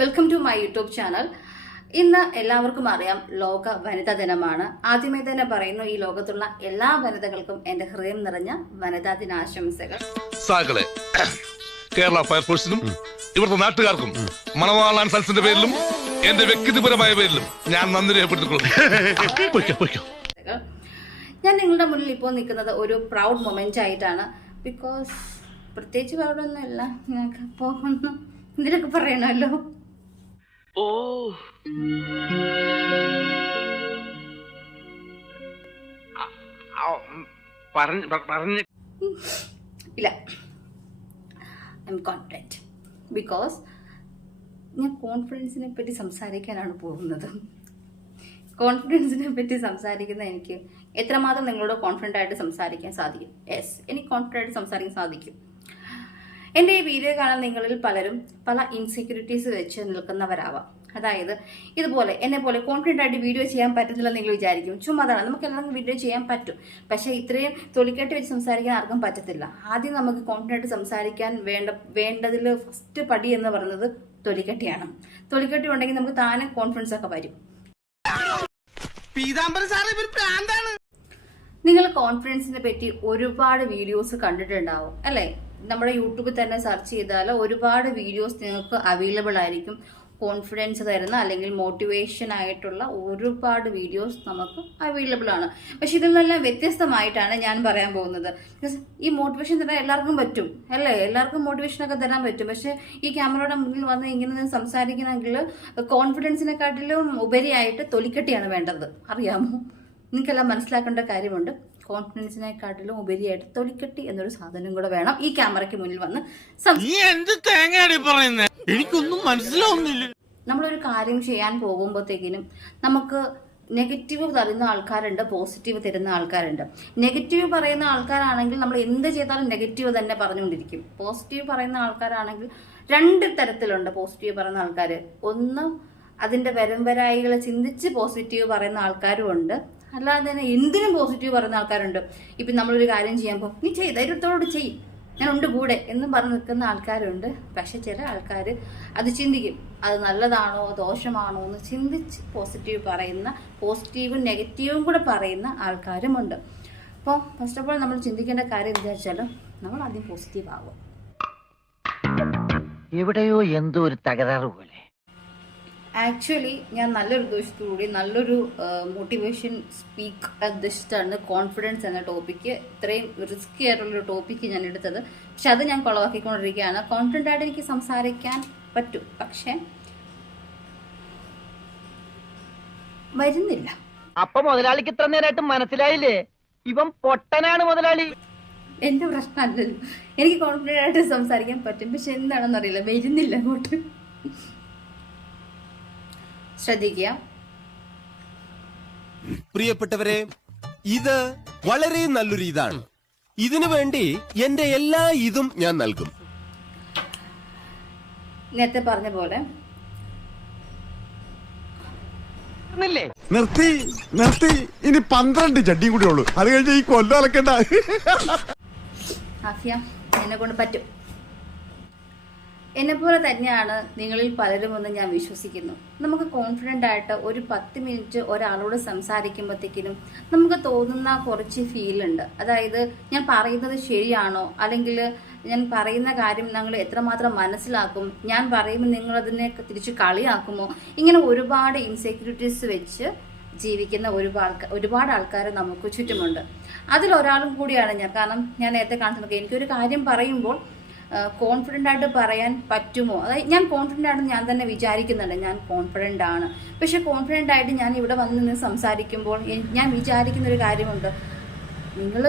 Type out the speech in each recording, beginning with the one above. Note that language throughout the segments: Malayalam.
Welcome to my YouTube channel. ഇന്ന് എല്ലാവർക്കും അറിയാം ലോക വനിതാ ദിനമാണ്. ആദ്യമേ തന്നെ പറയുന്നു, ഈ ലോകത്തുള്ള എല്ലാ വനിതകൾക്കും എന്റെ ഹൃദയം നിറഞ്ഞ വനിതാ ദിനാശംസകൾ. കേരള ഫയർഫോഴ്സിനും ഇവിടുത്തെ നാട്ടുകാർക്കും മണവാളാൻ സൽസിന്റെ പേരിലും എന്റെ വ്യക്തിപരമായ പേരിലും ഞാൻ നന്ദി രേഖപ്പെടുത്തിക്കൊള്ളുന്നു. ഞാൻ നിങ്ങളുടെ മുന്നിൽ ഇപ്പോൾ നിൽക്കുന്നത് ഒരു പ്രൗഡ് മൊമെന്റ് ആയിട്ടാണ്. ബിക്കോസ് പ്രത്യേകിച്ച് പ്രൗഡൊന്നുമില്ല, ഞങ്ങൾക്ക് പോകുന്നു ഇതിനൊക്കെ പറയണമല്ലോ. ഇല്ല, ഐ എം കോൺഫിഡൻറ്റ്. ബിക്കോസ് ഞാൻ കോൺഫിഡൻസിനെ പറ്റി സംസാരിക്കാനാണ് പോകുന്നത്. കോൺഫിഡൻസിനെ പറ്റി സംസാരിക്കുന്ന എനിക്ക് എത്രമാത്രം നിങ്ങളോട് കോൺഫിഡൻ്റ് ആയിട്ട് സംസാരിക്കാൻ സാധിക്കും? യെസ്, എനിക്ക് കോൺഫിഡൻ്റ് ആയിട്ട് സംസാരിക്കാൻ സാധിക്കും. എൻ്റെ ഈ വീഡിയോ കാണാൻ നിങ്ങളിൽ പലരും പല ഇൻസെക്യൂരിറ്റീസ് വെച്ച് നിൽക്കുന്നവരാവാം. അതായത് ഇതുപോലെ എന്നെ പോലെ കോൺഫിഡൻ്റ് ആയിട്ട് വീഡിയോ ചെയ്യാൻ പറ്റുന്നില്ല നിങ്ങൾ വിചാരിക്കും. ചുമ്മാതാണ്, നമുക്ക് എല്ലാവർക്കും വീഡിയോ ചെയ്യാൻ പറ്റും. പക്ഷേ ഇത്രയും തൊലിക്കെട്ട് വെച്ച് സംസാരിക്കാൻ ആർക്കും പറ്റത്തില്ല. ആദ്യം നമുക്ക് കോൺഫിഡൻ്റ് ആയിട്ട് സംസാരിക്കാൻ വേണ്ടതിൽ ഫസ്റ്റ് പടി എന്ന് പറയുന്നത് തൊലിക്കെട്ടിയാണ്. തൊലിക്കെട്ടി ഉണ്ടെങ്കിൽ നമുക്ക് താനെ കോൺഫിഡൻസ് ഒക്കെ വരും. നിങ്ങൾ കോൺഫിഡൻസിനെ പറ്റി ഒരുപാട് വീഡിയോസ് കണ്ടിട്ടുണ്ടാവും അല്ലേ? നമ്മുടെ യൂട്യൂബിൽ തന്നെ സെർച്ച് ചെയ്താൽ ഒരുപാട് വീഡിയോസ് നിങ്ങൾക്ക് അവൈലബിൾ ആയിരിക്കും. കോൺഫിഡൻസ് തരുന്ന അല്ലെങ്കിൽ മോട്ടിവേഷൻ ആയിട്ടുള്ള ഒരുപാട് വീഡിയോസ് നമുക്ക് അവൈലബിൾ ആണ്. പക്ഷെ ഇതിൽ നിന്നെല്ലാം വ്യത്യസ്തമായിട്ടാണ് ഞാൻ പറയാൻ പോകുന്നത്. ഈ മോട്ടിവേഷൻ തരാൻ എല്ലാവർക്കും പറ്റും അല്ലേ? എല്ലാവർക്കും മോട്ടിവേഷനൊക്കെ തരാൻ പറ്റും. പക്ഷെ ഈ ക്യാമറയുടെ മുന്നിൽ വന്ന് ഇങ്ങനെ സംസാരിക്കണമെങ്കിൽ കോൺഫിഡൻസിനെക്കാട്ടിലും ഉപരിയായിട്ട് തൊലിക്കെട്ടിയാണ് വേണ്ടത്. അറിയാമോ? നിങ്ങൾക്കെല്ലാം മനസ്സിലാക്കേണ്ട കാര്യമുണ്ട്. കോൺഫിഡൻസിനെക്കാട്ടിലും ഉപരിയായിട്ട് തൊലിക്കെട്ടി എന്നൊരു സാധനം കൂടെ വേണം ഈ ക്യാമറയ്ക്ക് മുന്നിൽ വന്ന് എനിക്കൊന്നും മനസ്സിലാവുന്നില്ല. നമ്മളൊരു കാര്യം ചെയ്യാൻ പോകുമ്പോഴത്തേക്കിനും നമുക്ക് നെഗറ്റീവ് തരുന്ന ആൾക്കാരുണ്ട്, പോസിറ്റീവ് തരുന്ന ആൾക്കാരുണ്ട്. നെഗറ്റീവ് പറയുന്ന ആൾക്കാരാണെങ്കിൽ നമ്മൾ എന്ത് ചെയ്താലും നെഗറ്റീവ് തന്നെ പറഞ്ഞുകൊണ്ടിരിക്കും. പോസിറ്റീവ് പറയുന്ന ആൾക്കാരാണെങ്കിൽ രണ്ട് തരത്തിലുണ്ട് പോസിറ്റീവ് പറയുന്ന ആൾക്കാർ. ഒന്ന്, അതിന്റെ വരമ്പരായികളെ ചിന്തിച്ച് പോസിറ്റീവ് പറയുന്ന ആൾക്കാരും ഉണ്ട്. അല്ലാതെ തന്നെ എന്തിനും പോസിറ്റീവ് പറയുന്ന ആൾക്കാരുണ്ട്. ഇപ്പം നമ്മളൊരു കാര്യം ചെയ്യുമ്പോൾ നീ ചെയ്യ്, ധൈര്യത്തോട് ചെയ്യും, ഞാൻ ഉണ്ട് കൂടെ എന്നും പറഞ്ഞ് നിൽക്കുന്ന ആൾക്കാരുണ്ട്. പക്ഷെ ചില ആൾക്കാർ അത് ചിന്തിക്കും, അത് നല്ലതാണോ ദോഷമാണോ എന്ന് ചിന്തിച്ച് പോസിറ്റീവ് പറയുന്ന, പോസിറ്റീവും നെഗറ്റീവും കൂടെ പറയുന്ന ആൾക്കാരുമുണ്ട്. അപ്പോൾ ഫസ്റ്റ് ഓഫ് ഓൾ നമ്മൾ ചിന്തിക്കേണ്ട കാര്യം എന്താ വെച്ചാൽ നമ്മൾ ആദ്യം പോസിറ്റീവ് ആകും. എവിടെയോ എന്തോ ഒരു തകരാറ് പോലെ. ആക്ച്വലി ഞാൻ നല്ലൊരു ഉദ്ദേശത്തോടുകൂടി നല്ലൊരു മോട്ടിവേഷൻ സ്പീക്ക് ഉദ്ദേശിച്ചിട്ടാണ് കോൺഫിഡൻസ് എന്ന ടോപ്പിക്ക്, ഇത്രയും റിസ്കി ആയിട്ടുള്ളൊരു ടോപ്പിക്ക് ഞാൻ എടുത്തത്. പക്ഷെ അത് ഞാൻ കുളവാക്കിക്കൊണ്ടിരിക്കുകയാണ്. കോൺഫിഡൻ്റ് ആയിട്ട് എനിക്ക് സംസാരിക്കാൻ പറ്റും, പക്ഷെ വരുന്നില്ല. അപ്പൊ മുതലാളിക്ക് ഇത്ര നേരമായിട്ട് മനസ്സിലായില്ലേ? ഇവൻ പൊട്ടനാണ് മുതലാളി. എന്റെ പ്രശ്നമല്ലല്ലോ, എനിക്ക് കോൺഫിഡൻ്റ് ആയിട്ട് സംസാരിക്കാൻ പറ്റും, പക്ഷെ എന്താണെന്ന് അറിയില്ല, വരുന്നില്ല അങ്ങോട്ട്. ശ്രദ്ധിക്കുക പ്രിയപ്പെട്ടവരെ, ഇത് വളരെ നല്ലൊരു ഇതാണ്. ഇതിനു വേണ്ടി എന്റെ എല്ലാ ഇതും ഞാൻ നൽകും. നേരത്തെ പറഞ്ഞ പോലെ നിർത്തി ഇനി 12 ചട്ടിയും കൂടി ഉള്ളൂ. അത് കഴിഞ്ഞ് ഈ കൊല്ലം അലക്കണ്ട. ആഫിയ, എന്നെ കൊണ്ട് പറ്റും. എന്നെപ്പോലെ തന്നെയാണ് നിങ്ങളിൽ പലരും എന്ന് ഞാൻ വിശ്വസിക്കുന്നു. നമുക്ക് കോൺഫിഡൻ്റ് ആയിട്ട് ഒരു 10 മിനിറ്റ് ഒരാളോട് സംസാരിക്കുമ്പോഴത്തേക്കിനും നമുക്ക് തോന്നുന്ന കുറച്ച് ഫീലുണ്ട്. അതായത് ഞാൻ പറയുന്നത് ശരിയാണോ, അല്ലെങ്കിൽ ഞാൻ പറയുന്ന കാര്യം നിങ്ങൾ എത്രമാത്രം മനസ്സിലാക്കും, ഞാൻ പറയുമ്പോൾ നിങ്ങളതിനെ തിരിച്ച് കളിയാക്കുമോ, ഇങ്ങനെ ഒരുപാട് ഇൻസെക്യൂരിറ്റീസ് വെച്ച് ജീവിക്കുന്ന ഒരുപാട് ആൾക്കാർ നമുക്ക് ചുറ്റുമുണ്ട്. അതിലൊരാളും കൂടിയാണ് ഞാൻ. കാരണം ഞാൻ നേരത്തെ കാണിച്ചു, എനിക്കൊരു കാര്യം പറയുമ്പോൾ കോൺഫിഡൻ്റ് ആയിട്ട് പറയാൻ പറ്റുമോ? അതായത് ഞാൻ കോൺഫിഡൻ്റ് ആണെന്ന് ഞാൻ തന്നെ വിചാരിക്കുന്നുണ്ട്, ഞാൻ കോൺഫിഡൻ്റ് ആണ്. പക്ഷെ കോൺഫിഡൻ്റ് ആയിട്ട് ഞാൻ ഇവിടെ വന്ന് നിന്ന് സംസാരിക്കുമ്പോൾ ഞാൻ വിചാരിക്കുന്നൊരു കാര്യമുണ്ട്, നിങ്ങൾ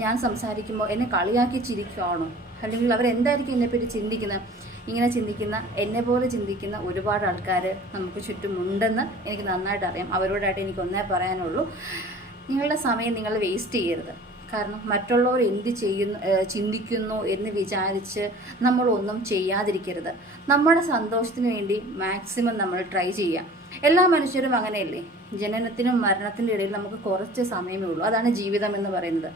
ഞാൻ സംസാരിക്കുമ്പോൾ എന്നെ കളിയാക്കി ചിരിക്കുകയാണോ, അല്ലെങ്കിൽ അവരെന്തായിരിക്കും എന്നെപ്പറ്റി ചിന്തിക്കുന്നത്? ഇങ്ങനെ ചിന്തിക്കുന്ന, എന്നെ പോലെ ചിന്തിക്കുന്ന ഒരുപാട് ആൾക്കാർ നമുക്ക് ചുറ്റുമുണ്ടെന്ന് എനിക്ക് നന്നായിട്ട് അറിയാം. അവരോടായിട്ട് എനിക്ക് ഒന്നേ പറയാനുള്ളൂ, നിങ്ങളുടെ സമയം നിങ്ങൾ വേസ്റ്റ് ചെയ്യരുത്. കാരണം മറ്റുള്ളവർ എന്ത് ചിന്തിക്കുന്നു എന്ന് വിചാരിച്ച് നമ്മളൊന്നും ചെയ്യാതിരിക്കരുത്. നമ്മുടെ സന്തോഷത്തിന് വേണ്ടി മാക്സിമം നമ്മൾ ട്രൈ ചെയ്യാം. എല്ലാ മനുഷ്യരും അങ്ങനെയല്ലേ? ജനനത്തിനും മരണത്തിൻ്റെ ഇടയിൽ നമുക്ക് കുറച്ച് സമയമേ ഉള്ളൂ. അതാണ് ജീവിതം എന്ന് പറയുന്നത്.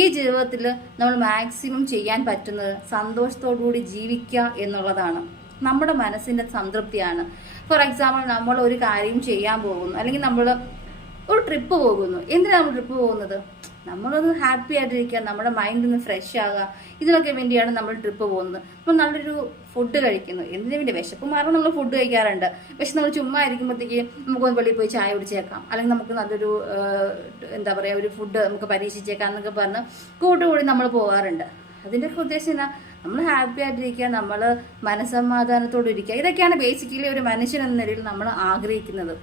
ഈ ജീവിതത്തിൽ നമ്മൾ മാക്സിമം ചെയ്യാൻ പറ്റുന്നത് സന്തോഷത്തോടുകൂടി ജീവിക്കുക എന്നുള്ളതാണ്. നമ്മുടെ മനസ്സിന്റെ സംതൃപ്തിയാണ്. ഫോർ എക്സാമ്പിൾ, നമ്മൾ ഒരു കാര്യം ചെയ്യാൻ പോകുന്നു, അല്ലെങ്കിൽ നമ്മൾ ഒരു ട്രിപ്പ് പോകുന്നു. എന്തിനാണ് നമ്മൾ ട്രിപ്പ് പോകുന്നത്? നമ്മളൊന്ന് ഹാപ്പി ആയിട്ടിരിക്കുക, നമ്മുടെ മൈൻഡ് ഒന്ന് ഫ്രഷ് ആകുക, ഇതിനൊക്കെ വേണ്ടിയാണ് നമ്മൾ ട്രിപ്പ് പോകുന്നത്. അപ്പോൾ നല്ലൊരു ഫുഡ് കഴിക്കുന്നു, എന്തിനു വേണ്ടി? വിശപ്പ് മാറാൻ നമ്മൾ ഫുഡ് കഴിക്കാറുണ്ട്. പക്ഷെ നമ്മൾ ചുമ്മാ ഇരിക്കുമ്പോഴത്തേക്ക് നമുക്കൊന്ന് വെളിയിൽ പോയി ചായ കുടിച്ചേക്കാം, അല്ലെങ്കിൽ നമുക്ക് നല്ലൊരു എന്താ പറയുക, ഒരു ഫുഡ് നമുക്ക് പരീക്ഷിച്ചേക്കാം എന്നൊക്കെ പറഞ്ഞ് കൂട്ടുകൂടി നമ്മൾ പോകാറുണ്ട്. അതിൻ്റെയൊക്കെ ഉദ്ദേശം എന്നാ? നമ്മൾ ഹാപ്പി ആയിട്ടിരിക്കുക, നമ്മൾ മനസ്സമാധാനത്തോടെ ഇരിക്കുക. ഇതൊക്കെയാണ് ബേസിക്കലി ഒരു മനുഷ്യൻ എന്ന നിലയിൽ നമ്മൾ ആഗ്രഹിക്കുന്നത്.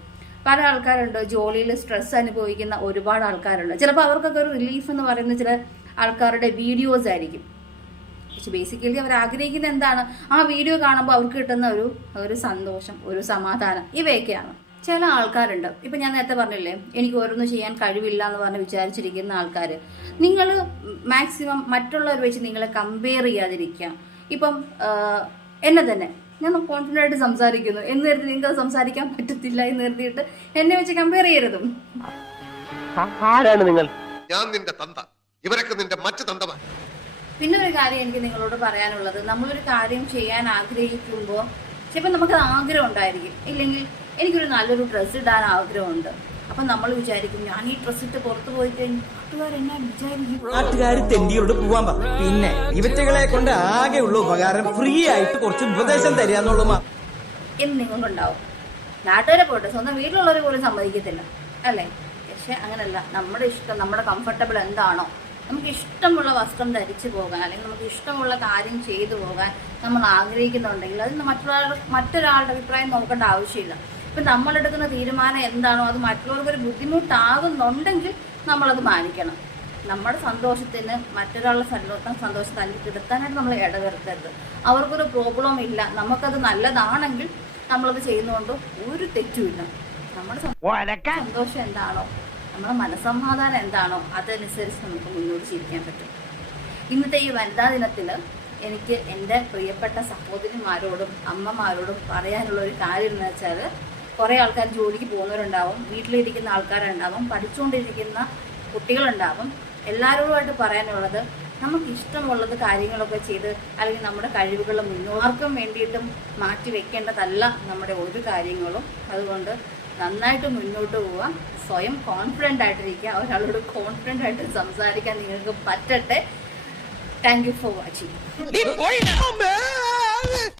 പല ആൾക്കാരുണ്ട് ജോലിയിൽ സ്ട്രെസ് അനുഭവിക്കുന്ന ഒരുപാട് ആൾക്കാരുണ്ട്. ചിലപ്പോൾ അവർക്കൊക്കെ ഒരു റിലീഫ് എന്ന് പറയുന്ന ചില ആൾക്കാരുടെ വീഡിയോസ് ആയിരിക്കും. പക്ഷെ ബേസിക്കലി അവർ ആഗ്രഹിക്കുന്ന എന്താണ്? ആ വീഡിയോ കാണുമ്പോൾ അവർക്ക് കിട്ടുന്ന ഒരു സന്തോഷം, ഒരു സമാധാനം, ഇവയൊക്കെയാണ്. ചില ആൾക്കാരുണ്ട്, ഇപ്പം ഞാൻ നേരത്തെ പറഞ്ഞില്ലേ, എനിക്ക് ഓരോന്നും ചെയ്യാൻ കഴിവില്ല എന്ന് പറഞ്ഞ് വിചാരിച്ചിരിക്കുന്ന ആൾക്കാർ, നിങ്ങൾ മാക്സിമം മറ്റുള്ളവർ വെച്ച് നിങ്ങളെ കമ്പയർ ചെയ്യാതിരിക്കുക. ഇപ്പം എന്നെ തന്നെ ഞാൻ കോൺഫിഡൻ്റ് ആയിട്ട് സംസാരിക്കുന്നു എന്ന് കരുതി നിങ്ങൾക്ക് സംസാരിക്കാൻ പറ്റത്തില്ല എന്ന് കരുതിയിട്ട് എന്നെ വെച്ച് കമ്പയർ ചെയ്യരുതും. ആരാണ് നിങ്ങൾ? ഞാൻ നിന്റെ തന്ത, ഇവരൊക്കെ നിന്റെ മറ്റു തന്തമാർ. പിന്നെ ഒരു കാര്യം എനിക്ക് നിങ്ങളോട് പറയാനുള്ളത്, നമ്മളൊരു കാര്യം ചെയ്യാൻ ആഗ്രഹിക്കുമ്പോൾ ചിലപ്പോൾ നമുക്ക് ആഗ്രഹം ഉണ്ടായിരിക്കും, ഇല്ലെങ്കിൽ എനിക്കൊരു നല്ലൊരു ഡ്രസ്സ് ഇടാൻ ആഗ്രഹമുണ്ട്. അപ്പം നമ്മൾ വിചാരിക്കും, ഞാൻ ഈ ഡ്രസ്സ് ഇട്ട് പുറത്ത് പോയി കഴിഞ്ഞാൽ നാട്ടുകാരെന്നാ വിചാരിക്കും? നാട്ടുകാർ തെണ്ടിയോട് പോവാൻ പറ. പിന്നെ ഇവറ്റകളെ കൊണ്ട് ആകെയുള്ള ഉപകാരം ഫ്രീ ആയിട്ട് കുറച്ച് ഉപദേശം തരാന്നുള്ളൂ എന്ന് നിങ്ങൾക്കുണ്ടാവും. നാട്ടുകാരെ പോട്ടെ, സ്വന്തം വീട്ടിലുള്ളവരെ പോലും സമ്മതിക്കത്തില്ല അല്ലേ? പക്ഷെ അങ്ങനല്ല. നമ്മുടെ ഇഷ്ടം, നമ്മുടെ കംഫർട്ടബിൾ എന്താണോ, നമുക്ക് ഇഷ്ടമുള്ള വസ്ത്രം ധരിച്ചു പോകാൻ, അല്ലെങ്കിൽ നമുക്ക് ഇഷ്ടമുള്ള കാര്യം ചെയ്തു പോകാൻ നമ്മൾ ആഗ്രഹിക്കുന്നുണ്ടെങ്കിൽ അതിന് മറ്റൊരാളുടെ അഭിപ്രായം നോക്കേണ്ട ആവശ്യമില്ല. ഇപ്പം നമ്മളെടുക്കുന്ന തീരുമാനം എന്താണോ അത് മറ്റുള്ളവർക്കൊരു ബുദ്ധിമുട്ടാകുന്നുണ്ടെങ്കിൽ നമ്മളത് മാനിക്കണം. നമ്മുടെ സന്തോഷത്തിന് മറ്റൊരാളുടെ സന്തോഷം തല്ലിക്കെടുത്താനായിട്ട് നമ്മൾ ഇടവരുത്തരുത്. അവർക്കൊരു പ്രോബ്ലം ഇല്ല, നമുക്കത് നല്ലതാണെങ്കിൽ നമ്മളത് ചെയ്യുന്നതുകൊണ്ട് ഒരു തെറ്റുമില്ല. നമ്മുടെ സന്തോഷം എന്താണോ, നമ്മുടെ മനസ്സമാധാനം എന്താണോ അതനുസരിച്ച് നമുക്ക് മുന്നോട്ട് ജീവിക്കാൻ പറ്റും. ഇന്നത്തെ ഈ വനിതാ ദിനത്തിൽ എനിക്ക് എൻ്റെ പ്രിയപ്പെട്ട സഹോദരിമാരോടും അമ്മമാരോടും പറയാനുള്ള ഒരു കാര്യം എന്ന് വെച്ചാൽ, കുറേ ആൾക്കാർ ജോലിക്ക് പോകുന്നവരുണ്ടാവും, വീട്ടിലിരിക്കുന്ന ആൾക്കാരുണ്ടാവും, പഠിച്ചുകൊണ്ടിരിക്കുന്ന കുട്ടികളുണ്ടാവും. എല്ലാവരോടുമായിട്ട് പറയാനുള്ളത്, നമുക്ക് ഇഷ്ടമുള്ളത് കാര്യങ്ങളൊക്കെ ചെയ്ത്, അല്ലെങ്കിൽ നമ്മുടെ കഴിവുകൾ മുന്നോർക്കും വേണ്ടിയിട്ടും മാറ്റി വെക്കേണ്ടതല്ല നമ്മുടെ ഒരു കാര്യങ്ങളും. അതുകൊണ്ട് നന്നായിട്ട് മുന്നോട്ട് പോവുക, സ്വയം കോൺഫിഡൻ്റ് ആയിട്ടിരിക്കുക, ഒരാളോട് കോൺഫിഡൻ്റ് ആയിട്ട് സംസാരിക്കാൻ നിങ്ങൾക്ക് പറ്റട്ടെ. Thank you for watching.